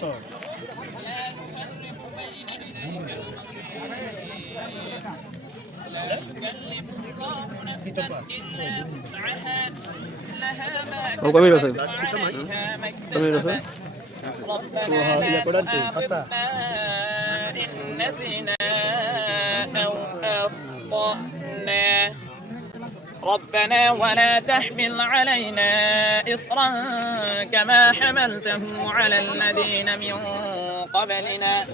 কত ও কমির আছে কমির আছে ও হ্যাঁ ইয়া করার কি কথা ربنا ولا تحمل علينا إصرا كما حملته على الذين من قبلنا.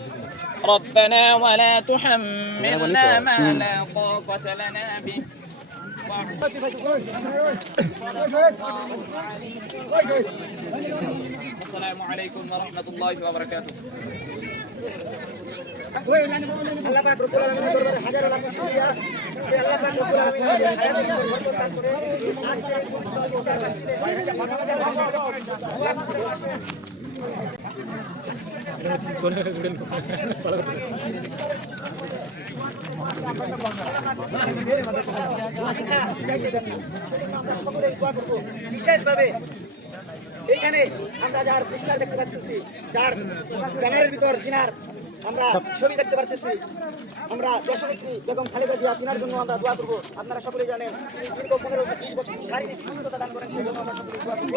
ربنا ولا تحملنا ما لا طاقة لنا به. السلام عليكم ورحمة الله وبركاته. বিশেষভাবে এইখানে আমরা যার পোস্টার দেখতে পাচ্ছি যার ব্যানারের ভিতর জিনার আমরা ছবি দেখতে পাচ্ছি আমরা দেশনেত্রী বেগম খালেদা জিয়া, তিনার জন্য আমরা দোয়া করব। আপনারা সকলে জানেন দীর্ঘ পনেরো বিশ বছর দান করেন সেই জন্য আমরা সকলে দোয়া করব।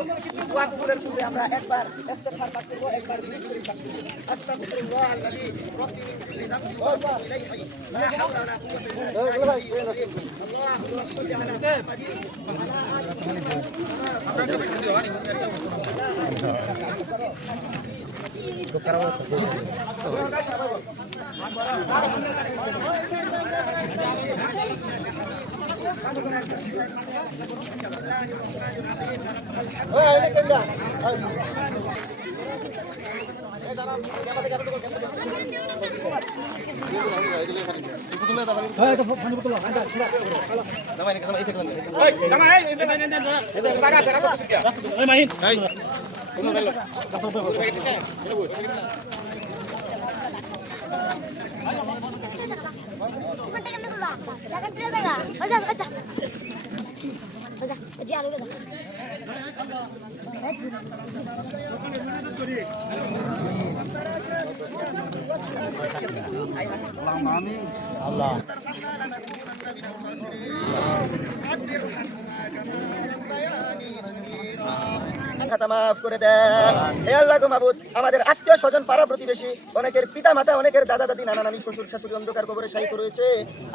দোয়া কবুলের পূর্বে আমরা একবার ইস্তেগফার পাঠ করব, একবার জিকির শরীফ পাঠ করব আস্তাগফিরুল্লাহ আল্লাযী রাব্বি মিন যামবি ওয়া আতুবু ইলাইহি লা হাওলা ওয়া কুওয়াতা ইল্লা বিল্লাহ। আল্লাহুম্মা সাল্লি আলা Ay, ay, ay, ay. আলু মুহাম্মাদিন খাতা মাফ করে দেন। হে আল্লাহ গো মাবুদ, আমাদের আত্মীয় স্বজন, পাড়া প্রতিবেশী, অনেকের পিতা মাতা, অনেকের দাদা দাদি, নানা নানি, শ্বশুর শাশুড়ি অন্ধকার কবরে শায়িত রয়েছে।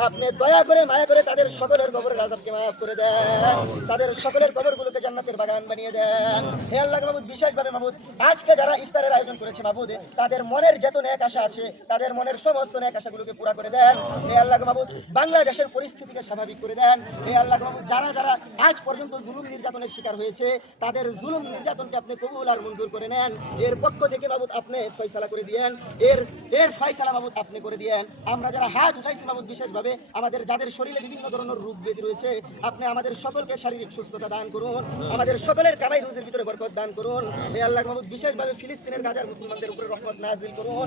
আপনি দয়া করে, মায়া করে তাদের সকলের কবরের আজাবকে মাফ করে দেন। তাদের সকলের কবরগুলোকে জান্নাতের বাগান বানিয়ে দেন। হে আল্লাহ গো মাবুদ, বিশেষভাবে মাবুদ, আজকে যারা ইফতারের আয়োজন করেছে মাবুদ, তাদের মনের যত ন্যাক আশা আছে, তাদের মনের সমস্ত ন্যাক আশাগুলোকে পুরা করে দেন। হে আল্লাহ গো মাবুদ, বাংলাদেশের পরিস্থিতিকে স্বাভাবিক করে দেন। হে আল্লাহ গো মাবুদ, যারা যারা আজ পর্যন্ত জুলুম নির্যাতনের শিকার হয়েছে, তাদের জুলুম নির্যাতনকে আপনি কবুল আর মঞ্জুর করে নেন। এর পক্ষ থেকে বাবুদ আপনি ফয়সালা করে দিয়েন। এর এর ফয়সালা বাবুদ আপনি করে দিয়েন। আমরা যারা হাত উঠাইছি বাবুদ বিশেষভাবে, আমাদের যাদের শরীরে বিভিন্ন ধরনের ব্যাধি রয়েছে, আপনি আমাদের সকলকে শারীরিক সুস্থতা দান করুন। আমাদের সকলের কামাই রুজির ভিতরে বরকত দান করুন। আল্লাহ বিশেষভাবে ফিলিস্তিনের গাজার মুসলমানদের উপরে রহমত নাজিল করুন।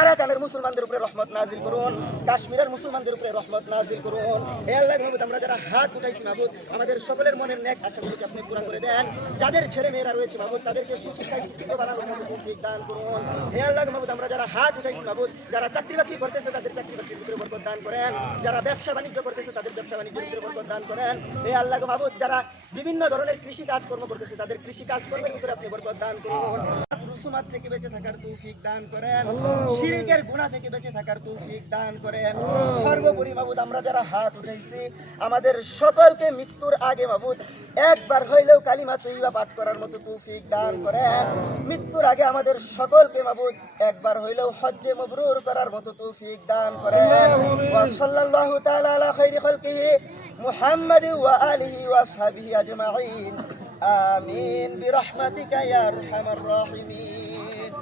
আরাকানের মুসলমানদের উপরে রহমত নাজিল করুন। কাশ্মীরের মুসলমানদের উপরে রহমত নাজিল করুন। হে আল্লাহ মাহমুদ, আমরা যারা হাত উঠাইছি মাহমুদ, আমাদের সকলের মনের ন্যাক আশাগুলোকে আপনি পুরা করে দেন। যাদের ছেলে মেয়েরা রয়েছে তাদেরকে সুশিক্ষায় যারা হাত উঠাইছি যারা চাকরি বাকরি করতেছে, তাদের চাকরি দান করেন। যারা ব্যবসা বাণিজ্য করতেছে, তাদের ব্যবসা দান করেন। হে আল্লাহ যারা বিভিন্ন ধরনের কৃষি কাজকর্ম করতেছে, তাদের কৃষি কাজকর্মের আপনি বরকত দান করুন। রুসুমাত থেকে বেঁচে থাকার তৌফিক দান করেন। শিরিকের গুনাহ থেকে বেঁচে থাকার তৌফিক দান করেন। সর্বোপরি মাহমুদ, আমরা যারা হাত উঠাইছি, আমাদের সকলকে মৃত্যুর আগে মাহমুদ, একবার হইলেও কালিমা তৈবা পাঠ করার মতো তৌফিক দান করেন। মৃত্যুর আগে আমাদের সকলকে মাবুদ, একবার হইলেও হজ্জে মবরুর করার মতো তৌফিক দান করেন। ওয়া সাল্লাল্লাহু তাআলা আলা খাইরি খালকিহি মুহাম্মাদি ওয়া আলিহি ওয়া আসহাবিহি আজমাইন। আমিন। বিরহমাতিকা ইয়া আরহামার রাহিমিন।